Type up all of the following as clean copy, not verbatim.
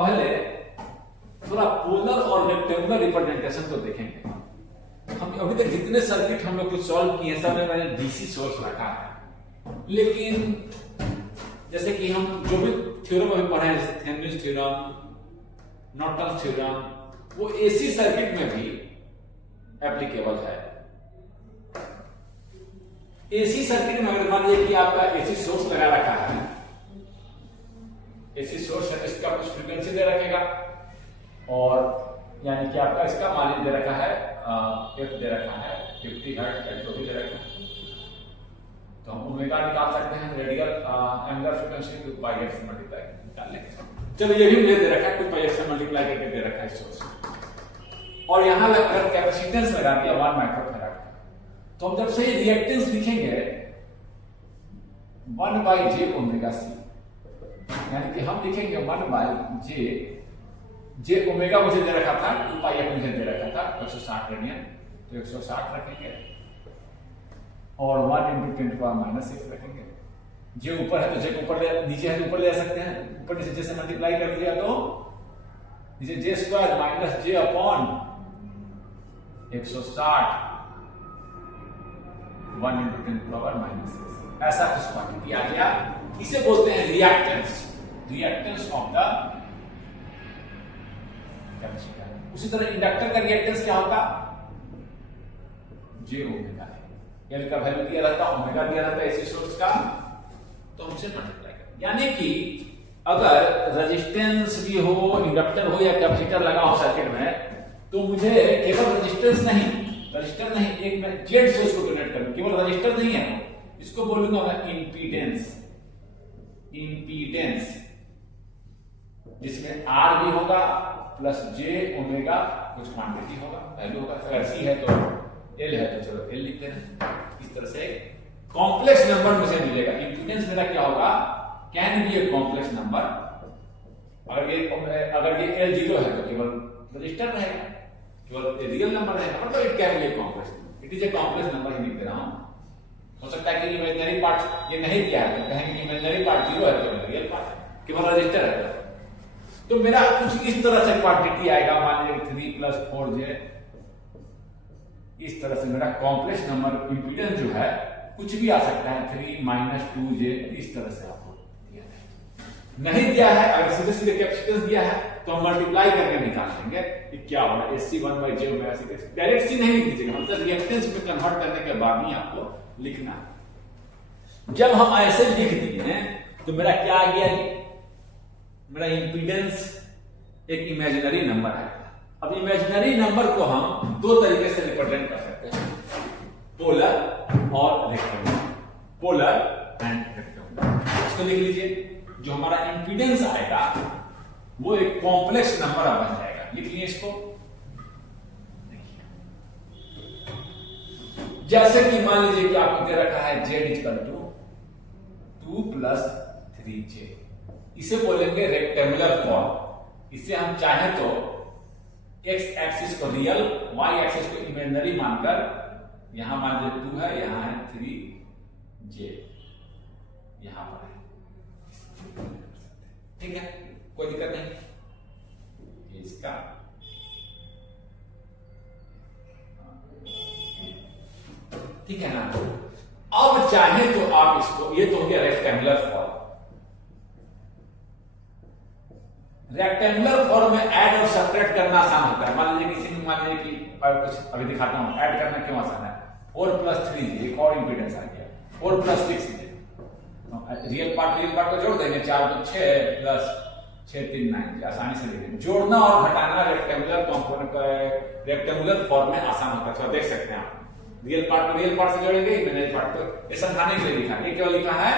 पहले थोड़ा पोलर और रेक्टेंगुलर रिप्रेजेंटेशन को देखेंगे। हम अभी तक जितने सर्किट हम लोग को सॉल्व किए सब में मैंने डीसी सोर्स रखा है, लेकिन जैसे कि हम जो भी थ्योरम अभी पढ़े हैं, जैसे थेवेनिन थ्योरम, नॉर्टन थ्योरम, वो एसी सर्किट में भी एप्लीकेबल है। एसी सर्किट में अगर मान लीजिए कि आपका एसी सोर्स लगा रखा है, एसी सोर्स है, इसका कुछ फ्रीक्वेंसी दे रखेगा और यानी कि आपका इसका मान लीजिए दे रखा है एफ दे रखा है 50 हर्ट्ज का, जो भी दे रखा है, तो हम ओमेगा निकाल सकते हैं, रेडियल एंगुलर फ्रीक्वेंसी 2 पाई एक्स मल्टीप्लाई निकाल लेंगे। चलो ये भी दे रखा है 2 पाई एक्स मल्टीप्लाई करके दे रखा है सोर्स, और यहां अगर कैपेसिटेंस लगा दिया 1 माइक्रोफैराड, तो हम जब से रिएक्टेंस लिखेंगे 1 बाई जे ओमेगा सी, यानी कि हम लिखेंगे 1 बाई जे ओमेगा मुझे दे रखा था 2 पाई एफ मुझे दे रखा था 160 रेडियन, तो 160 रखेंगे और 1 × 10⁻⁻6 रखेंगे। जे ऊपर है तो जे को ऊपर ले, नीचे है तो ऊपर ले सकते हैं, ऊपर नीचे जैसे मल्टीप्लाई कर दिया तो नीचे जे स्क्वायर माइनस जे अपॉन 160 1 × 10⁻⁻6, ऐसा कुछ क्वांटिटी आ गया। इसे बोलते हैं रिएक्टेंस ऑफ द कैपेसिटर। उसी तरह इंडक्टर का रिएक्टेंस क्या होगा, जे ओमेगा है, एल का वैल्यू दिया रहता है, ओमेगा दिया रहता है एसी सोर्स का, तो हमसे मल्टीप्लाई करें। यानी कि अगर रेजिस्टेंस भी हो, इंडक्टर हो या कैपेसिटर लगा हो सर्किट में, तो मुझे केवल रजिस्टर नहीं, एक मैं जेड सोर्स को कनेक्ट करूं, केवल रजिस्टर नहीं है, इसको बोलूंगा मैं इंपीडेंस, जिसमें आर भी होगा प्लस जे ओमेगा कुछ क्वांटिटी होगा, वैल्यू होगा। अगर सी है तो एल है तो चलो एल लिखते हैं। इस तरह से कॉम्प्लेक्स नंबर मुझे मिलेगा। इंपीडेंस मेरा क्या होगा, can be a complex number. अगर ये एल 0 है तो केवल रजिस्टर रहेगा, केवल रियल नंबर रहेगा, मतलब it can be a complex, it is a complex number ही लिख दे रहा हूं। हो सकता है कि इमेजिनरी पार्ट ये नहीं दिया है तो कहेंगे कि इमेजिनरी पार्ट 0 है तो रियल पार्ट केवल रजिस्टर है, तो मेरा कुछ इस तरह से क्वांटिटी आएगा, मान लीजिए 3 + 4j, इस तरह से मेरा कॉम्प्लेक्स नंबर इंपीडेंस जो है कुछ भी आ सकता है, 3 - 2j, इस तरह से आपको दिया है। नहीं दिया है, अगर सीधे सीधे कैपेसिटेंस दिया है तो हम मल्टीप्लाई करके निकाल लेंगे कि क्या होगा, SC 1/j omega C. Direct C नहीं लिख दीजिएगा, मतलब रिएक्टेंस में कन्वर्ट करने के बाद ही आपको लिखना है। जब हम ऐसे लिख दिए तो मेरा क्या आ गया, मेरा इंपीडेंस एक इमेजिनरी नंबर है। अब इमेजिनरी नंबर को हम दो तरीके से रिप्रेजेंट कर सकते हैं, पोलर और रेक्टेंगुलर, पोलर एंड रेक्टेंगुलर। इसको लिख लीजिए, जो हमारा इंपीडेंस आएगा वो एक कॉम्प्लेक्स नंबर बन जाएगा। लिख लिए इसको। जैसे कि मान लीजिए कि आपको दे रखा है z = 2 + 3j, इसे बोलेंगे रेक्टेंगुलर फॉर्म। इसे हम चाहें तो x एक्सिस को रियल, y एक्सिस को इमेजिनरी मानकर, यहां मान लीजिए 2 है, यहां है 3j, यहां पर है, ठीक है, कोई दिक्कत नहीं। इसका ठीक है ना। अब चाहे तो आप इसको, ये तो हो गया रेक्टेंगुलर फॉर्म। रेक्टेंगुलर फॉर्म में ऐड और सब्ट्रैक्ट करना आसान होता है। मान लीजिए किसी में, मान लीजिए कि कुछ अभी दिखाता हूं, ऐड करना क्यों आसान है, 4 + 3j, एक और इंपीडेंस आ गया, 4 + 6j, रियल पार्ट को जोड़ देंगे, 4 × 6 + 6 = 3 9, आसानी से लिखेंगे। जोड़ना और घटाना रेक्टेंगुलर कंपोनेंट का रेक्टेंगुलर फॉर्म में आसान होता है, तो देख सकते हैं आप। रियल पार्ट को रियल पार्ट से जोड़ेंगे, इमेजिनरी पार्ट को, ये समझाने के लिए लिखा है। ये केवल लिखा है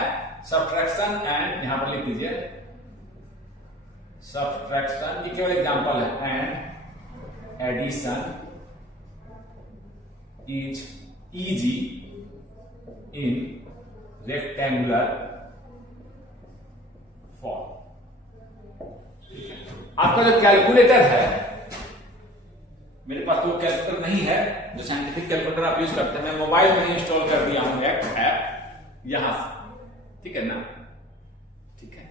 सब्ट्रैक्शन एंड, यहां पर लिख दीजिए सब्ट्रैक्शन, ये केवल एग्जांपल है, and addition is easy in rectangular form. आपका जो कैलकुलेटर है, मेरे पास तो कैलकुलेटर नहीं है, जो साइंटिफिक कैलकुलेटर आप यूज करते हैं, मैं मोबाइल में इंस्टॉल कर दिया हूं एक ऐप यहां से, ठीक है ना, ठीक है।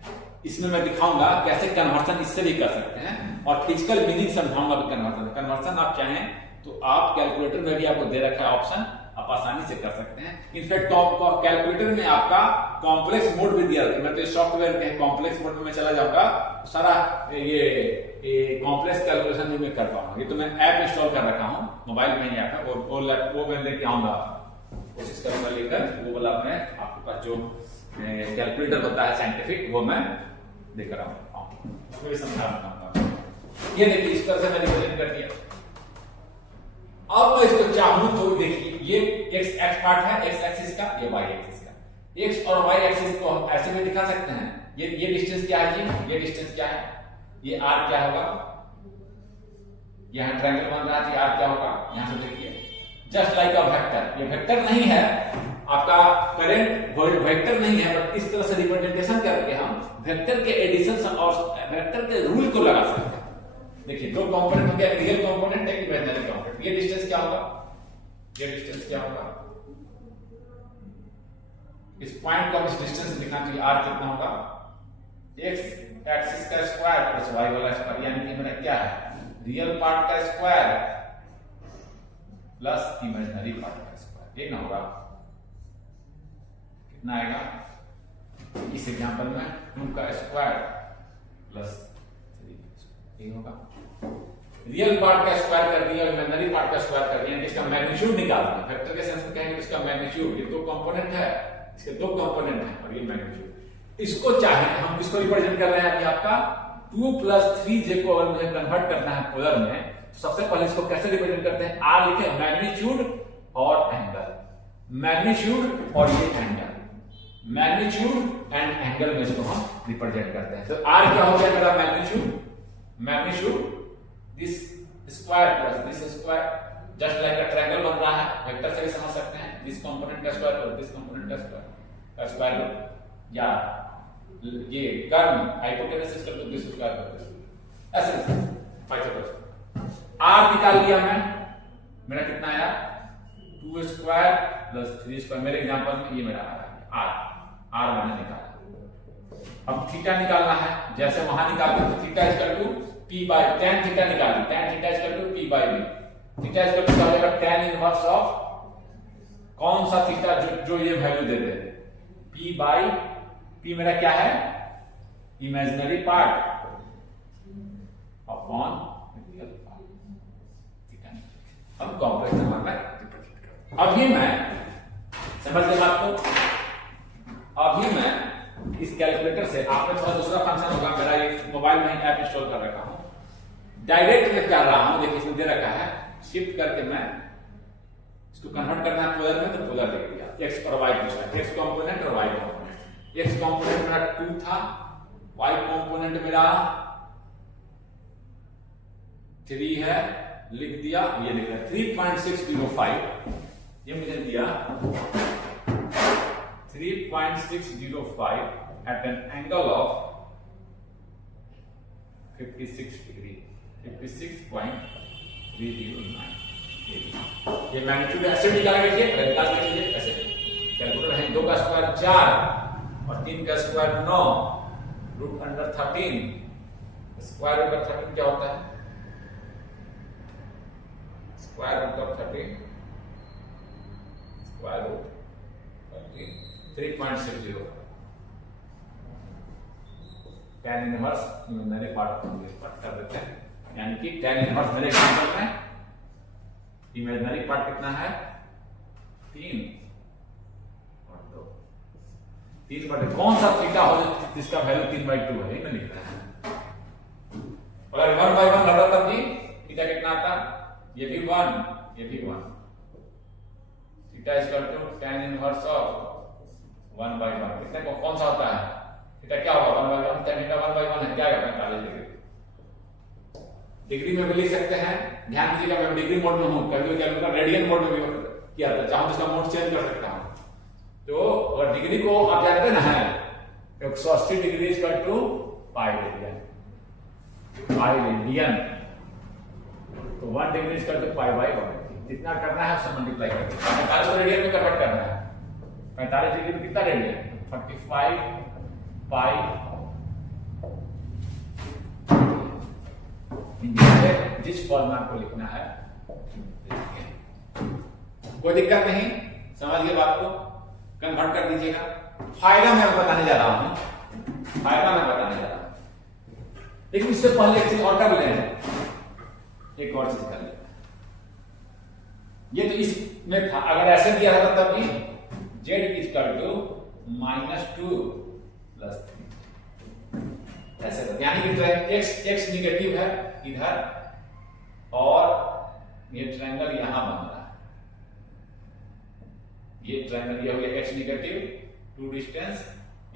इसमें मैं दिखाऊंगा कैसे कन्वर्सन इससे भी कर सकते हैं, और फिजिकल मीनिंग समझाऊंगा भी कन्वर्सन आप चाहें तो आप कैलकुलेटर में भी आपको दे रखा है ऑप्शन, आप आसानी से कर सकते हैं। इनफैक्ट कैलकुलेटर में आपका कॉम्प्लेक्स मोड भी दिया है। मैं तो सॉफ्टवेयर के कॉम्प्लेक्स मोड में मैं चला जाऊंगा, सारा ये कॉम्प्लेक्स कैलकुलेशन भी मैं कर पाऊंगा। ये तो मैं ऐप इंस्टॉल कर रखा हूं मोबाइल में ही आता, वो मैं लेके आऊंगा, कोशिश करूंगा लेकर वो वाला मैं आपके पास जो कैलकुलेटर होता है साइंटिफिक वो मैं लेकर आऊंगा, उसमें भी समझाऊंगा। ये देखिए इस तरह से मैंने रिप्रेजेंट कर दिया। अब मैं इसको चाहूं तो देखिए ये एक्स पार्ट है, एक्स एक्सिस का, ये वाई एक्सिस का। एक्स और वाई एक्सिस को हम ऐसे में दिखा सकते हैं। ये डिस्टेंस क्या है जी, ये डिस्टेंस क्या है, ये आर क्या होगा, यहां ट्रायंगल बन रहा है, आर क्या होगा, यहां से देखिए जस्ट लाइक अ वेक्टर। ये वेक्टर नहीं है आपका करेंट वेक्टर नहीं है, बट इस तरह से रिप्रेजेंटेशन करके हम वेक्टर के एडिशन और वेक्टर के रूल को लगा सकते हैं। देखिए दो कंपोनेंट हो गया, रियल कंपोनेंट है, इमेजिनरी कंपोनेंट। ये डिस्टेंस क्या होगा, ये डिस्टेंस क्या होगा, इस पॉइंट को हम इस डिस्टेंस से दिखाना चाहिए, आर कितना होगा, एक्स एक्सिस का स्क्वायर प्लस वाई वाला स्क्वायर, यानी कि मेरा क्या है, रियल पार्ट का स्क्वायर प्लस इमेजिनरी पार्ट का स्क्वायर। ये ना होगा, कितना आएगा, इस एग्जांपल में 2 का स्क्वायर प्लस 3 ये होगा। रियल पार्ट का स्क्वायर कर दिया और इमेजिनरी पार्ट का स्क्वायर कर दिया, इसका मैग्नीट्यूड निकाल दिया। वेक्टर के सेंस में कहेंगे इसका मैग्नीट्यूड, ये दो कंपोनेंट है, इसके दो कंपोनेंट है और ये मैग्नीट्यूड। इसको चाहे हम किसको रिप्रेजेंट कर रहे हैं, अभी आपका 2 + 3j को अगर मुझे कन्वर्ट करना है पोलर में, तो सबसे पहले इसको कैसे रिप्रेजेंट करते हैं, आर लिखे, मैग्नीट्यूड और एंगल, मैग्नीट्यूड और ये एंगल, मैग्नीट्यूड एंड एंगल में इसको हम रिप्रेजेंट करते हैं। तो आर क्या हो गया मेरा, magnitude, magnitude this square plus this square, just like a triangle बन रहा है, वेक्टर से भी समझ सकते हैं, दिस कंपोनेंट का स्क्वायर प्लस दिस कंपोनेंट का स्क्वायर रूट, या ये कर्व हाइपोटेनस का दिस स्क्वायर प्लस ऐसे पाइथागोरस। आर निकाल लिया मैं, मेरा कितना आया, 2 स्क्वायर प्लस 3 स्क्वायर। मेरे एग्जांपल में ये मेरा आर मैंने निकाला। अब थीटा निकालना है, जैसे वहां निकालते तो theta equal to p by tan theta निकाल ली, tan theta equal to p by b, theta equal to क्या हो जाएगा, tan इनवर्स ऑफ कौन सा थीटा जो ये वैल्यू दे दे, p बाय p मेरा क्या है, imaginary part upon real part, theta. हम कॉम्प्लेक्स नंबर में रिप्रेजेंट करते हैं। अभी मैं समझ गए बात को, अभी मैं इस कैलकुलेटर से आपने थोड़ा दूसरा फंक्शन होगा, मेरा ये मोबाइल में ऐप इंस्टॉल कर रखा हूं, डायरेक्ट में कर रहा हूं। देखिए इसमें दे रखा है, शिफ्ट करके मैं इसको कन्वर्ट करना है पोलर में, तो पोलर लिख दिया, एक्स और वाई पूछा है, एक्स कंपोनेंट और वाई कंपोनेंट। एक्स कंपोनेंट मेरा 2 था, वाई कंपोनेंट मेरा 3 है, लिख दिया, ये लिख दिया 3.605, ये मुझे दिया 3.605 at an angle of 56 degree, 56.309। ये मैग्नीट्यूड ऐसे निकाल के निकाल के लीजिए, ऐसे कैलकुलेटर है, 2 का स्क्वायर 4 और 3 का square 9, root under 13, square root of 13 क्या होता है, square root of 13 square root 3.60 tan inverse imaginary part कर देते हैं, यानी कि tan इनवर्स मेरे एग्जांपल में इमेजिनरी पार्ट कितना है, 3 और 2, 3/2, कौन सा थीटा हो जिसका वैल्यू 3/2 है, ये मैं लिख रहा हूं। अगर 1/1 लगा तब भी थीटा कितना आता, ये भी 1, ये भी 1, theta equal to tan inverse of 1/1, कितने को कौन सा होता है, थीटा क्या होगा, 1/1, tan थीटा 1/1 है, क्या आएगा 45 डिग्री। डिग्री में भी लिख सकते हैं, ध्यान दीजिएगा मैं डिग्री मोड में हूं, कभी कैलकुलेटर रेडियन मोड में भी किया था, चाहूं तो इसका मोड चेंज कर सकता हूं। तो अगर डिग्री को आप जानते ना है, 180 degree equal to pi radian, तो 1 डिग्री इक्वल टू पाई/1, जितना करना है उससे मल्टीप्लाई करना है, 45 को रेडियन में कन्वर्ट करना है, 45 डिग्री में कितना रेडियन, 45 पाई जिस फॉर्म में आपको लिखना है। कोई दिक्कत नहीं, समझ गए बात को, कन्वर्ट कर दीजिएगा। फायदा मैं बताने जा रहा हूं, फायदा मैं बताने जा रहा हूं, लेकिन इससे पहले एक चीज और कर ले, एक और चीज कर ले। ये तो इसमें था, अगर ऐसे दिया होता तब भी z इक्वल टू -2 + 3 ऐसे होता, यानी कि x निगेटिव है इधर और ये ट्रायंगल यहां बन रहा है, ये ट्रायंगल ये हो गया x निगेटिव 2 डिस्टेंस,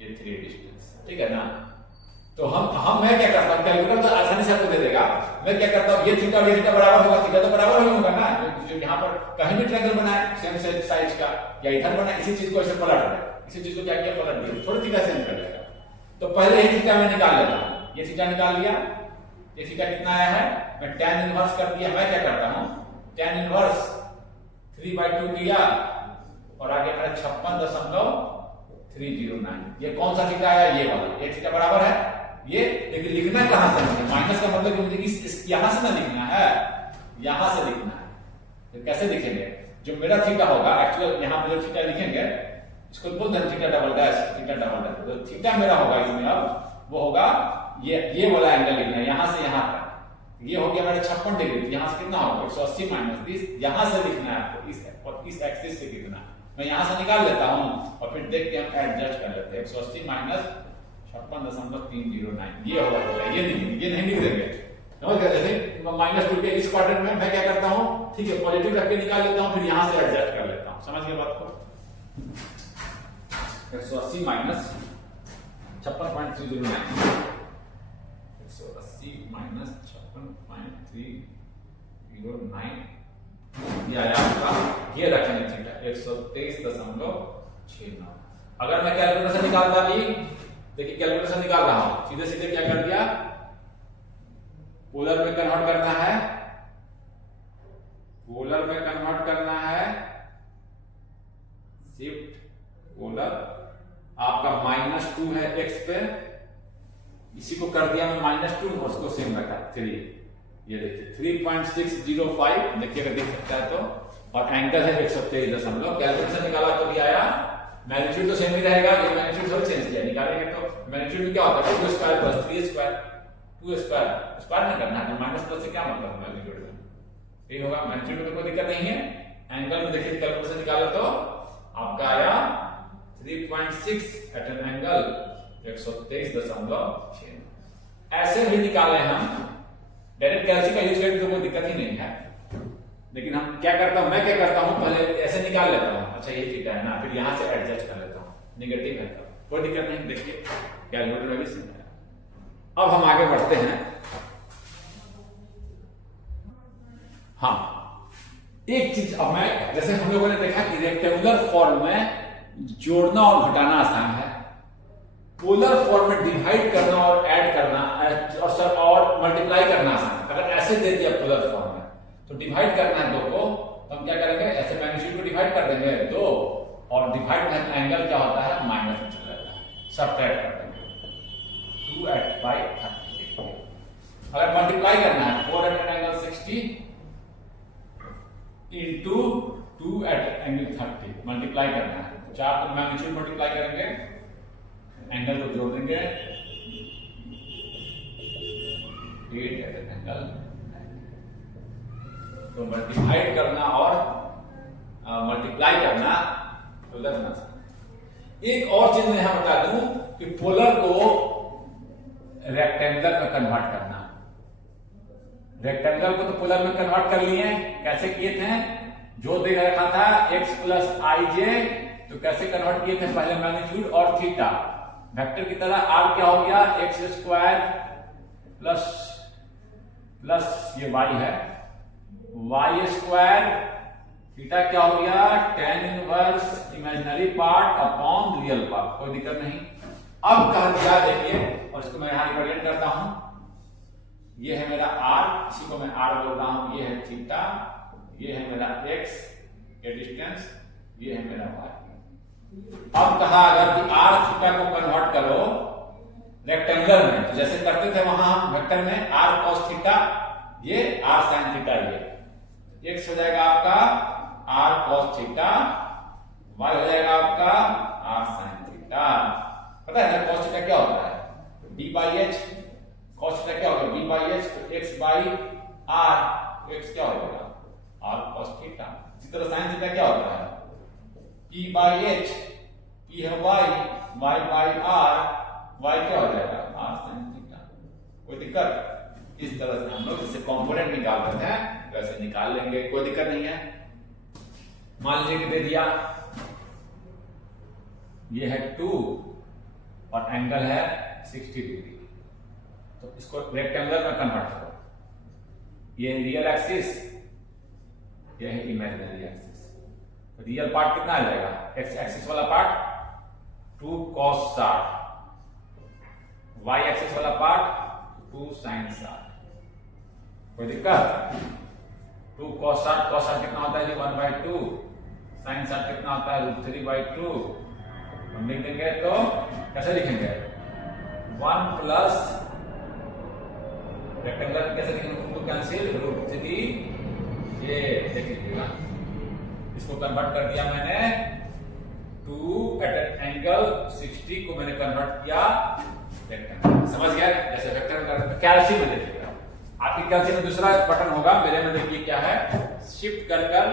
ये 3 डिस्टेंस, ठीक है ना। तो हम मैं क्या करता हूं, कैलकुलेटर तो आसानी से आपको दे देगा। मैं क्या करता हूं, ये थीटा और ये थीटा बराबर होगा, थीटा तो बराबर ही होगा ना, जो यहां पर कहीं भी ट्रायंगल बना है सेम साइज का या इधर बना, इसी चीज को ऐसे पलट रहा है, इसी चीज को क्या किया, पलट दिया, थोड़ा थीटा चेंज कर देगा। तो पहले ही थीटा मैं निकाल लेता हूं, ये थीटा निकाल लिया, ये थीटा कितना आया है, मैं tan इनवर्स कर दिया। मैं क्या करता हूं, tan इनवर्स 3/2 किया और आगे मेरा 56.309, ये कौन सा थीटा आया, ये वाला, ये थीटा बराबर है ये। लेकिन लिखना कहां से, माइनस का मतलब कि मुझे इस यहां से ना लिखना है, यहां से लिखना है। तो कैसे लिखेंगे, जो मेरा थीटा होगा, एक्चुअली यहां पे जो थीटा लिखेंगे इसको बोलते हैं theta double dash, theta double dash. तो थीटा मेरा होगा इसमें अब वो होगा ये वाला एंगल लिखना है, यहां से यहां तक, ये हो गया मेरा 56 डिग्री, यहां से कितना होगा 180 - 30, यहां से लिखना है आपको, इस एक्सिस से कितना, मैं यहां से निकाल लेता हूं और फिर देख के हम एडजस्ट कर लेते हैं। 180 - 56.309 ये होगा, ये नहीं लिख देंगे, समझ गए। जैसे -2 के इस क्वाड्रेंट में मैं क्या करता हूं, ठीक है, पॉजिटिव रख के निकाल लेता हूं, फिर यहां से एडजस्ट कर लेता हूं, समझ गए बात को। 180 - 56.309, 180 - 56.309 ये आया आपका, ये रखेंगे थीटा 123.69। अगर मैं कैलकुलेटर से निकालता भी, देखिए कैलकुलेटर से निकाल रहा हूं, सीधे सीधे क्या कर दिया, पोलर में कन्वर्ट करना है, पोलर में कन्वर्ट करना है, शिफ्ट पोलर, आपका -2 है x पे, इसी को कर दिया मैं -2 और उसको सेम रखा 3, ये देखिए 3.605, देखिएगा दिख सकता है तो, और एंगल है 123. कैलकुलेटर से निकाला तो भी आया, मैग्नीट्यूड तो सेम ही रहेगा, ये मैग्नीट्यूड थोड़ा चेंज किया, निकालेंगे तो मैग्नीट्यूड में क्या होता है 2 स्क्वायर + 3 स्क्वायर, 2 स्क्वायर स्क्वायर नहीं करना है, तो -+ से क्या मतलब है मैग्नीट्यूड में, ये होगा। मैग्नीट्यूड में कोई दिक्कत नहीं है, एंगल में देखिए कैलकुलेटर से निकालो तो आपका आया 3.6 एट एन एंगल 123.6। ऐसे भी निकाले हम, डायरेक्ट कैलसी का यूज करके तो कोई दिक्कत ही नहीं है, लेकिन हम क्या करता हूं, मैं क्या करता हूं, पहले ऐसे निकाल लेता हूं, अच्छा ये थीटा है ना, फिर यहां से एडजस्ट कर लेता हूं, नेगेटिव है तो कोई दिक्कत नहीं, देखिए कैलकुलेटर में भी सिंपल है। अब हम आगे बढ़ते हैं। हाँ, एक चीज अब मैं, जैसे हम लोगों ने देखा कि रेक्टेंगुलर फॉर्म में जोड़ना और घटाना आसान है, पोलर फॉर्म में डिवाइड करना और ऐड करना और मल्टीप्लाई करना आसान है। अगर ऐसे दे दिया पोलर फॉर्म में तो डिवाइड करना है 2 को, तो हम क्या करेंगे, ऐसे मैग्नीट्यूड को डिवाइड कर देंगे 2, और डिवाइड में एंगल क्या होता है, माइनस में चला जाता है, सब्ट्रैक्ट कर देंगे 2/30। अगर मल्टीप्लाई करना है 4 at angle 60 into 2 at angle 30 multiply करना है, 4 तो मैग्नीट्यूड मल्टीप्लाई करेंगे, एंगल को जोड़ देंगे 8 एट एंगल, तो मल्टीप्लाई करना और मल्टीप्लाई करना पोलर बना सकते। एक और चीज मैं यहां बता दूं कि पोलर को रेक्टेंगल में कन्वर्ट करना, रेक्टेंगल को तो पोलर में कन्वर्ट कर लिए, कैसे किए थे, जो दे रखा था x + ij, तो कैसे कन्वर्ट किए थे, पहले मैग्नीट्यूड और थीटा, वेक्टर की तरह r क्या हो गया, x² प्लस ये y है, y², थीटा क्या हो गया, tan inverse imaginary part upon real part, कोई दिक्कत नहीं। अब कहा दिया देखिए, और इसको मैं यहां रिप्रेजेंट करता हूं, ये है मेरा r, इसी को मैं r बोल रहा हूं, ये है थीटा, ये है मेरा x के डिस्टेंस, ये है मेरा y। अब कहा अगर कि r थीटा को कन्वर्ट करो रेक्टेंगल में, तो जैसे करते थे वहां हम वेक्टर में r cos थीटा ये r sin थीटा, ये x हो जाएगा आपका r cos थीटा, y हो जाएगा आपका r sin थीटा। पता है ना cos थीटा क्या होता है? b by h। cos theta क्या होगा? b by h, तो x by r, x क्या हो जाएगा? r cos theta. इसी तरह sin थीटा क्या होता है? p by h, p है y, y by r, y क्या हो जाएगा? r sin theta. कोई दिक्कत? इस तरह से हम लोग इससे कंपोनेंट निकालते हैं, वैसे निकाल लेंगे, कोई दिक्कत नहीं है। मान लीजिए कि दे दिया ये है 2 और एंगल है 60 डिग्री, तो इसको रेक्टेंगुलर में कन्वर्ट करो। ये रियल एक्सिस, ये है इमेजिनरी एक्सिस। रियल पार्ट कितना आ जाएगा? एक्स एक्सिस वाला पार्ट 2 cos 60, y एक्सिस वाला पार्ट 2 sin 60। कोई दिक्कत? 2 cos 60, cos 60 कितना होता है जी? 1/2। sin 60 कितना होता है? √3/2। हम लिख देंगे तो कैसे लिखेंगे? 1 प्लस रेक्टेंगुलर कैसे लिखेंगे? 2 कैंसिल, √3, ये देख लीजिएगा, इसको कन्वर्ट कर दिया मैंने 2 एट एन एंगल 60 को मैंने कन्वर्ट किया रेक्टेंगल। समझ गया? जैसे रेक्टेंगल कैल्सी में देखिएगा, आपकी कैल्सी में दूसरा बटन होगा, मेरे में देखिए क्या है, शिफ्ट कर कर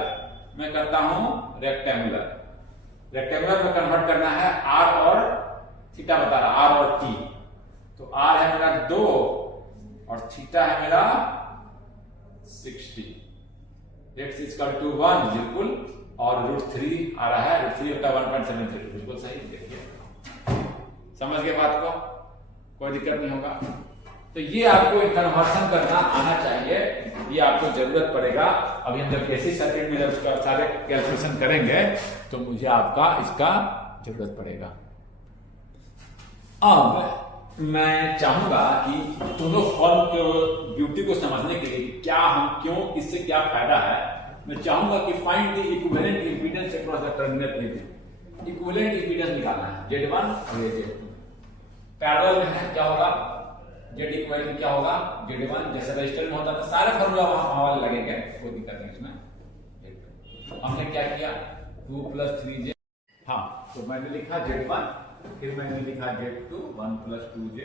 मैं करता हूं रेक्टेंगुलर। रेक्टेंगुलर में कन्वर्ट करना है, आर और थीटा बता रहा, आर और टी। तो आर है मेरा 2 और थीटा है मेरा 60। x इक्वल टू 1 बिल्कुल, और √3 आ रहा है, √3 होता है 1.73, बिल्कुल सही। देखिए समझ गए बात को, कोई दिक्कत नहीं होगा। तो ये आपको कन्वर्शन करना आना चाहिए, ये आपको जरूरत पड़ेगा। अभी हम जब एसी सर्किट में जब उसका सारे कैलकुलेशन करेंगे तो मुझे आपका इसका जरूरत पड़ेगा। अब मैं चाहूंगा कि दोनों फॉर्म के ब्यूटी को समझने के लिए क्या हम क्यों, इससे क्या फायदा है, मैं चाहूंगा कि find the equivalent impedance across the terminal AB। Equivalent impedance निकालना है, Z1 और Z2 पैरेलल में है, क्या होगा? Z इक्विवेलेंट क्या होगा? Z1 जैसे रजिस्टर में होता था, सारे फॉर्मूला वहां वाले लगेंगे, कोई दिक्कत नहीं इसमें। हमने क्या किया? 2 + 3J, हाँ, तो मैंने लिखा Z1, फिर मैंने लिखा Z2 1 + 2J,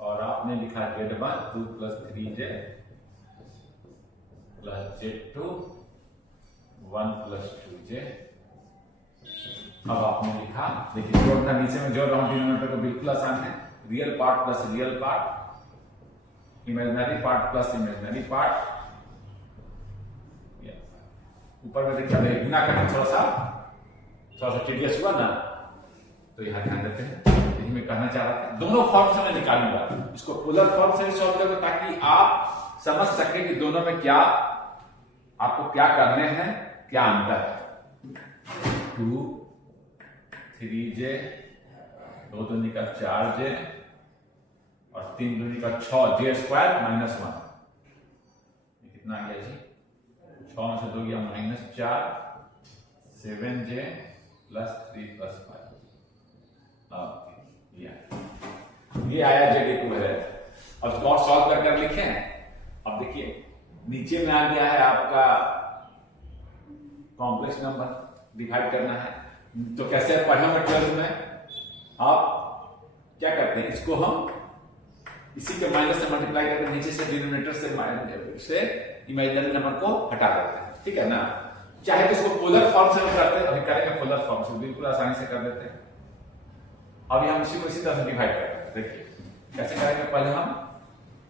और आपने लिखा Z1 2 + 3J + Z2 1 + 2J। अब आपने लिखा, देखिए जोड़ना, नीचे में जोड़ रहा हूं, डिनोमिनेटर को बिल्कुल आसान है, real part plus real part, imaginary part plus imaginary part. ऊपर में देखिए गुना करना थोड़ा सा टीडियस हुआ ना, तो यहां ध्यान देते हैं। यही मैं कहना चाह रहा था, दोनों फॉर्म से मैं निकालूंगा, इसको पोलर फॉर्म से सॉल्व करूंगा ताकि आप समझ सके कि दोनों में क्या आपको क्या करने हैं, क्या अंतर है। 2 3J, 2 दूनी का 4J और 3 दूनी का 6J² -1। कितना आ गया जी? 6 में से 2 गया -4, 7J + 3 + 5। ये आया Z इक्विवेलेंट। अब इसको सॉल्व कर लिखे हैं। अब देखिए नीचे में आ गया है आपका कॉम्प्लेक्स नंबर डिवाइड करना है, तो कैसे पढ़े होंगे 12th में? आप क्या करते हैं, इसको हम इसी के माइनस से मल्टीप्लाई करके नीचे से डिनोमिनेटर से इमेजिनरी नंबर को हटा देते हैं, ठीक है ना। चाहे तो इसको पोलर फॉर्म से करते हैं, अभी करेंगे पोलर फॉर्म से, बिल्कुल आसानी से कर देते हैं। अभी हम इसी को इसी तरह से डिवाइड करते हैं। देखिए कैसे करेंगे, पहले हम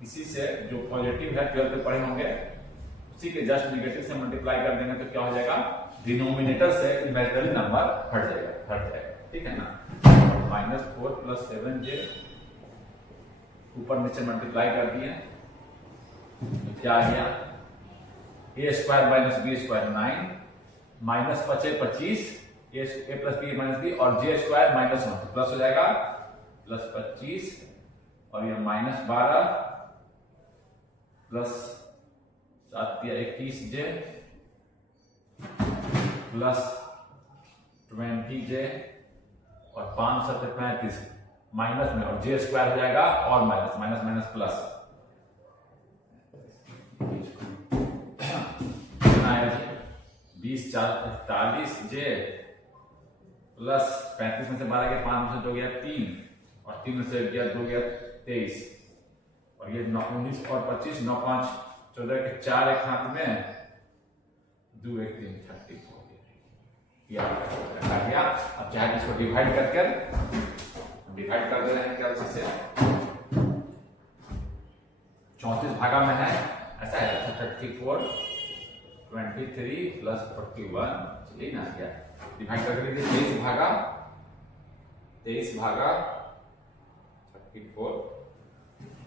इसी से जो पॉजिटिव है 12th में पढ़े होंगे उसी के जस्ट नेगेटिव से मल्टीप्लाई कर देंगे, तो क्या हो जाएगा? डिनोमिनेटर से इमेजिनरी नंबर हट जाएगा, ठीक है ना। -4 + 7J ऊपर नीचे मल्टीप्लाई कर दिए, तो क्या आ गया? A² - B² 9, -5 25, A + B - B और J² -1, तो प्लस हो जाएगा +25 और ये -12 + 7 × 21J + 20J और 5 × 7 = 35 माइनस में, और J² हो जाएगा और माइनस प्लस। 20 4 45 जे प्लस 35 में से 12 गया 5 में से 2 गया 3 और 3 में से 2 गया 23 और ये 19 और 25 9 5 14 के 4 एक हाथ में 2 1 3 34 रखा गया। अब चाहे इसको डिवाइड कर दे रहे हैं क्या से 34 भागा में है ऐसा है 34 23 प्लस 41 चलिए ना गया डिवाइड कर दीजिए 23 भागा 34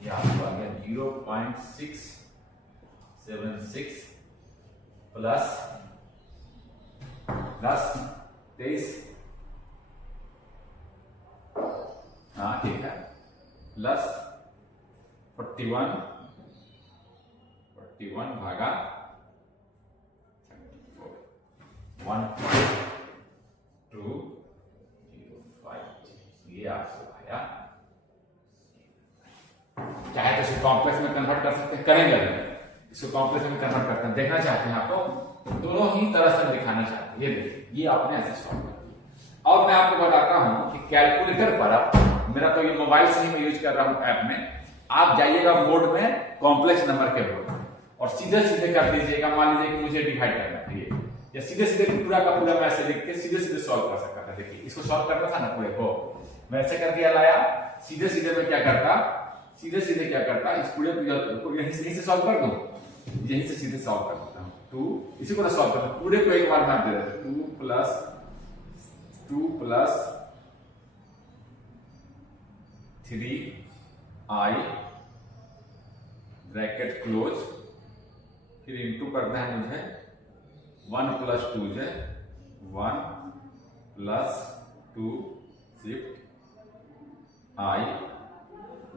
ये आपको आ गया 0.676 प्लस 23 हाँ ठीक है प्लस 41 भागा 1.205 ये आपको आया। चाहे तो इसे कॉम्प्लेक्स में कन्वर्ट कर सकते हैं करेंगे इसको कॉम्प्लेक्स में कन्वर्ट करते हैं देखना चाहते हैं आपको दोनों ही तरह से दिखाना चाहते हैं। ये देखिए ये आपने ऐसे सॉल्व कर दिया। और मैं आपको बताता हूं कि कैलकुलेटर पर आप मेरा तो ये मोबाइल से ही मैं यूज कर रहा हूं ऐप में आप जाइएगा मोड में कॉम्प्लेक्स नंबर के मोड और सीधे सीधे कर दीजिएगा। मान लीजिए कि मुझे डिवाइड करना है या सीधे सीधे पूरा का पूरा मैं ऐसे लिख के सीधे सीधे सॉल्व कर सकता था। देखिए इसको सॉल्व करना था ना पूरे को मैं ऐसे करके लाया सीधे सीधे मैं क्या करता इस पूरे को यहीं से सॉल्व कर दूं यहीं से सीधे सॉल्व कर देता हूं 2 इसी को सॉल्व करता हूं पूरे को एक बार में दे देते 2 प्लस 3i ब्रैकेट क्लोज फिर इंटू करना है मुझे 1 प्लस 2 है 1 प्लस 2 शिफ्ट i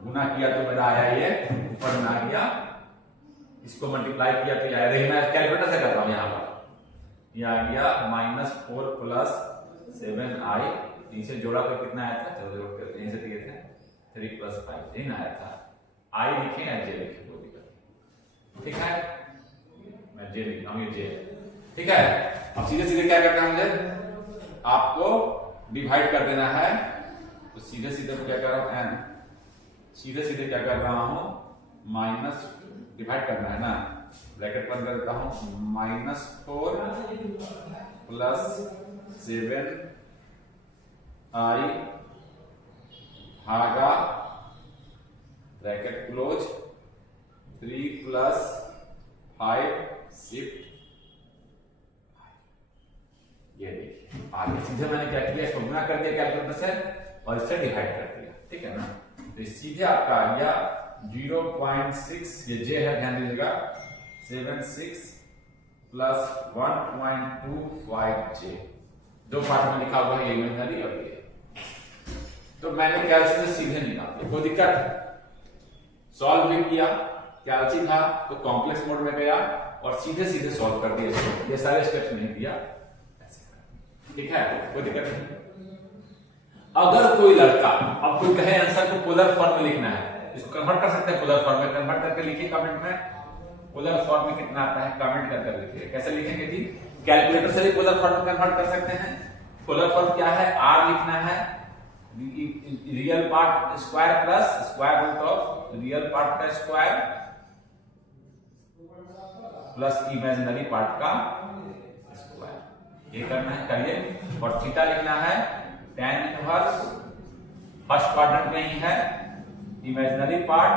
गुना किया तो मेरा आया ये ऊपर में आ गया इसको मल्टीप्लाई किया तो आया। देखिए मैं कैलकुलेटर से करता हूं यहां पर ये आ गया -4 प्लस 7i इनसे जोड़ा तो कितना आया था चलो जोड़ करते हैं इनसे दिए थे 3 प्लस 5 यही ना आया था i लिखे या j लिखे वो भी ठीक है मैं j लिख रहा हूं ये j ठीक है। अब सीधे सीधे क्या करना है मुझे आपको डिवाइड कर देना है तो सीधे सीधे क्या कर रहा हूं n सीधे सीधे क्या कर रहा हूं माइनस डिवाइड करना है ना ब्रैकेट बंद कर देता हूं -4 प्लस 7i भागा ब्रैकेट क्लोज 3 प्लस 5 शिफ्ट ये देखिए आगे सीधे मैंने क्या किया इसको गुना कर दिया कैलकुलेटर से और इससे डिवाइड कर दिया ठीक है ना तो सीधे आपका आ गया 0.6 ये j है ध्यान दीजिएगा 76 प्लस 1.25 j दो पार्ट में लिखा हुआ है ये इमेजिनरी और ये तो मैंने कैलकुलेटर से सीधे निकाल दिया कोई दिक्कत सॉल्व भी किया कैलसी था तो कॉम्प्लेक्स मोड में गया और सीधे सीधे सॉल्व कर दिया ये सारे स्टेप्स नहीं दिया ठीक है कोई दिक्कत नहीं। अगर कोई लड़का अब कोई कहे आंसर को पोलर फॉर्म में लिखना है इसको कन्वर्ट कर सकते हैं पोलर फॉर्म में कन्वर्ट करके लिखिए कमेंट में पोलर फॉर्म में कितना आता है कमेंट करके लिखिए कैसे लिखेंगे जी कैलकुलेटर से भी पोलर फॉर्म में कन्वर्ट कर सकते हैं। पोलर फॉर्म क्या है r लिखना है real part square plus square root of real part का स्क्वायर प्लस इमेजिनरी पार्ट का स्क्वायर ये करना है करिए। और थीटा लिखना है tan इनवर्स फर्स्ट क्वाड्रेंट में ही है imaginary part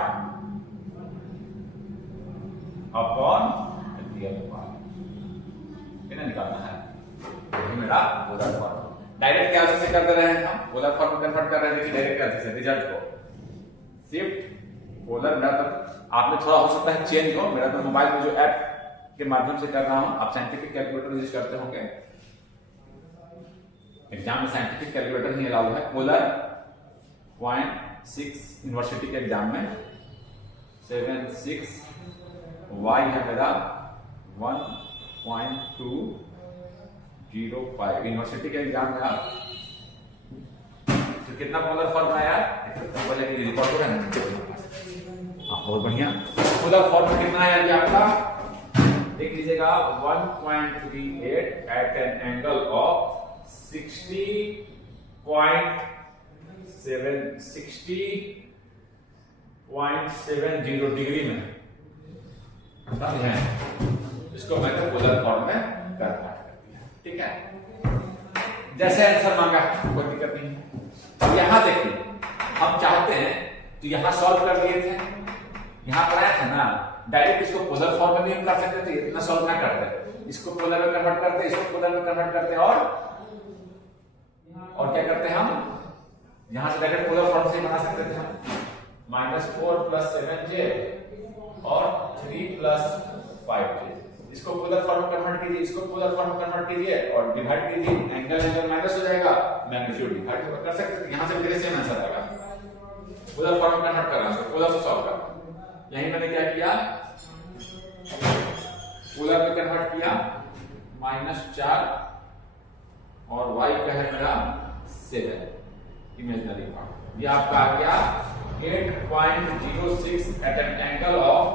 upon real part कितना निकालना है यही मेरा पोलर फॉर्म डायरेक्ट कैलकुलेशन से कर दे रहे हैं हम पोलर फॉर्म में कन्वर्ट कर रहे हैं डायरेक्ट कैलकुलेशन से रिजल्ट को शिफ्ट पोलर मेरा तो आप में थोड़ा हो सकता है चेंज हो मेरा तो मोबाइल में जो ऐप के माध्यम से कर रहा हूं आप साइंटिफिक कैलकुलेटर यूज करते होंगे एग्जाम में साइंटिफिक कैलकुलेटर ही अलाउ है। पोलर 0.6 यूनिवर्सिटी के एग्जाम में 76 y है मेरा 1.205 यूनिवर्सिटी के एग्जाम में आप तो कितना पोलर फॉर्म आया पहले रिकॉर्ड हो रहा है हाँ बहुत बढ़िया। पोलर फॉर्म कितना आया आपका देख लीजिएगा 1.38 at an angle of 60.70 degree में, समझे? इसको मैंने पोलर फॉर्म में कन्वर्ट कर दिया, ठीक है। जैसे आंसर मांगा, कोई दिक्कत नहीं। अब यहां देखिए, हम चाहते हैं तो यहां सॉल्व कर लिए थे, यहां पर आया था ना, डायरेक्ट इसको पोलर फॉर्म में भी हम कर सकते थे, इतना सॉल्व ना करते, इसको पोलर में कन्वर्ट करते, इसको पोलर में कन्वर्ट करते, और क्या करते हैं हम, यहां से डायरेक्ट पोलर फॉर्म से बना सकते थे हम, -4 + 7j और 3 + 5j। इसको पोलर फॉर्म में कन्वर्ट कीजिए, इसको पोलर फॉर्म में कन्वर्ट कीजिए और डिवाइड कीजिए, एंगल माइनस हो जाएगा, मैग्नीट्यूड डिवाइड कर सकते थे। यहां से मेरे सेम आंसर आएगा, पोलर फॉर्म में कन्वर्ट करना, इसको पोलर से सॉल्व करना। यही मैंने क्या किया, पोलर में कन्वर्ट किया, -4 और y का है मेरा 7 इमेजिनरी पार्ट। ये आपका आ गया 8.06 एट एन एंगल ऑफ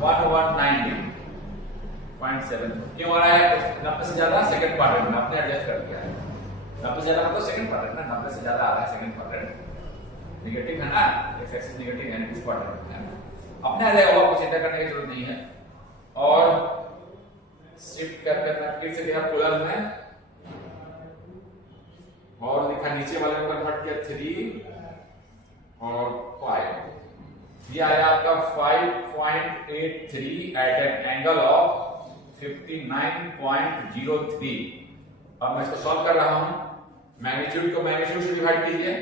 119.7। क्यों आ रहा है 90 से ज्यादा? सेकंड क्वाड्रेंट में आपने एडजस्ट कर दिया है। 90 से ज्यादा मतलब सेकंड क्वाड्रेंट ना, 90 से ज्यादा आ रहा है सेकंड क्वाड्रेंट, नेगेटिव है ना, एक्स एक्सिस नेगेटिव है, इस क्वाड्रेंट में अपने आ जाएगा, आपको चिंता करने की जरूरत नहीं है। और शिफ्ट करके फिर से गया पोलर में और लिखा, नीचे वाले में कन्वर्ट किया 3 और 5। ये आया आपका 5.83 एट एन एंगल ऑफ 59.03। अब मैं इसको सॉल्व कर रहा हूं, मैग्नीट्यूड को मैग्नीट्यूड से डिवाइड कीजिए,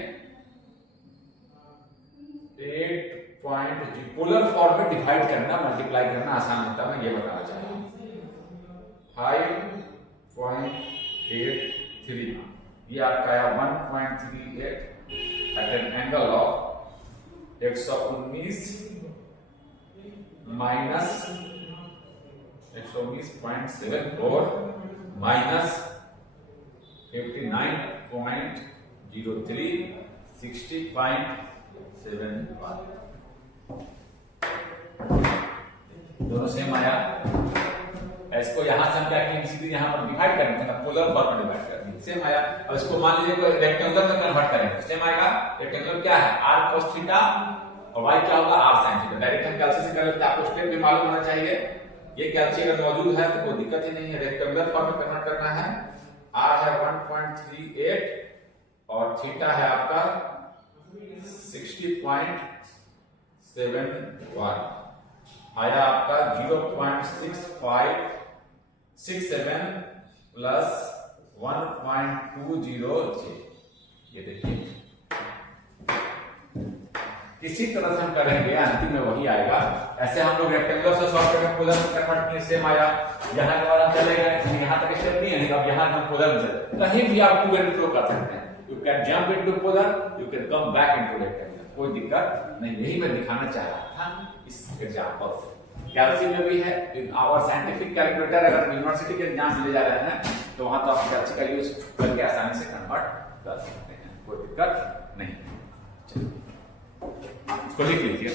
8.0 पोलर फॉर्म में डिवाइड करना, मल्टीप्लाई करना आसान होता है, मैं ये बताना चाहता हूं। 5.83 ये आपका आया 1.38 at an angle of 119 minus 119.74 minus 59.03 60.71। दोनों सेम आया। इसको यहां से हम क्या किए, सीधे यहां पर डिवाइड करेंगे ना, पोलर फॉर्म में डिवाइड करेंगे, सेम आया। अब इसको मान लीजिए कोई रेक्टेंगुलर में कन्वर्ट करेंगे, सेम आएगा। रेक्टेंगुलर क्या है, r cos थीटा और y क्या होगा, r sin थीटा। डायरेक्ट हम कैलसी से कर लेते हैं, आपको स्टेप भी मालूम होना चाहिए। ये कैलसी अगर मौजूद है तो कोई दिक्कत ही नहीं है, रेक्टेंगुलर फॉर्म में कन्वर्ट करना है। r है 1.38 और थीटा है आपका 60.71, आया आपका 0.6567 प्लस 1.20j। ये देखिए, किसी तरह से हम करेंगे, अंतिम में वही आएगा। ऐसे हम लोग रेक्टेंगुलर से सॉल्व करके पोलर में कन्वर्ट किए, सेम आया। यहाँ के बाद हम चले गए, यहाँ तक स्टेप नहीं है, अब यहाँ हम पोलर में कहीं भी आप टू एंड फ्रो कर सकते हैं। You can jump into polar, you can come back into rectangular, कोई दिक्कत नहीं। यही मैं दिखाना चाह रहा था इस एग्जांपल से। कैलसी में भी है, और साइंटिफिक कैलकुलेटर अगर यूनिवर्सिटी के एग्जाम ले जा रहे हैं तो वहां तो आप कैलसी का यूज करके आसानी से कन्वर्ट कर सकते हैं, कोई दिक्कत नहीं। इसको लिख लीजिए।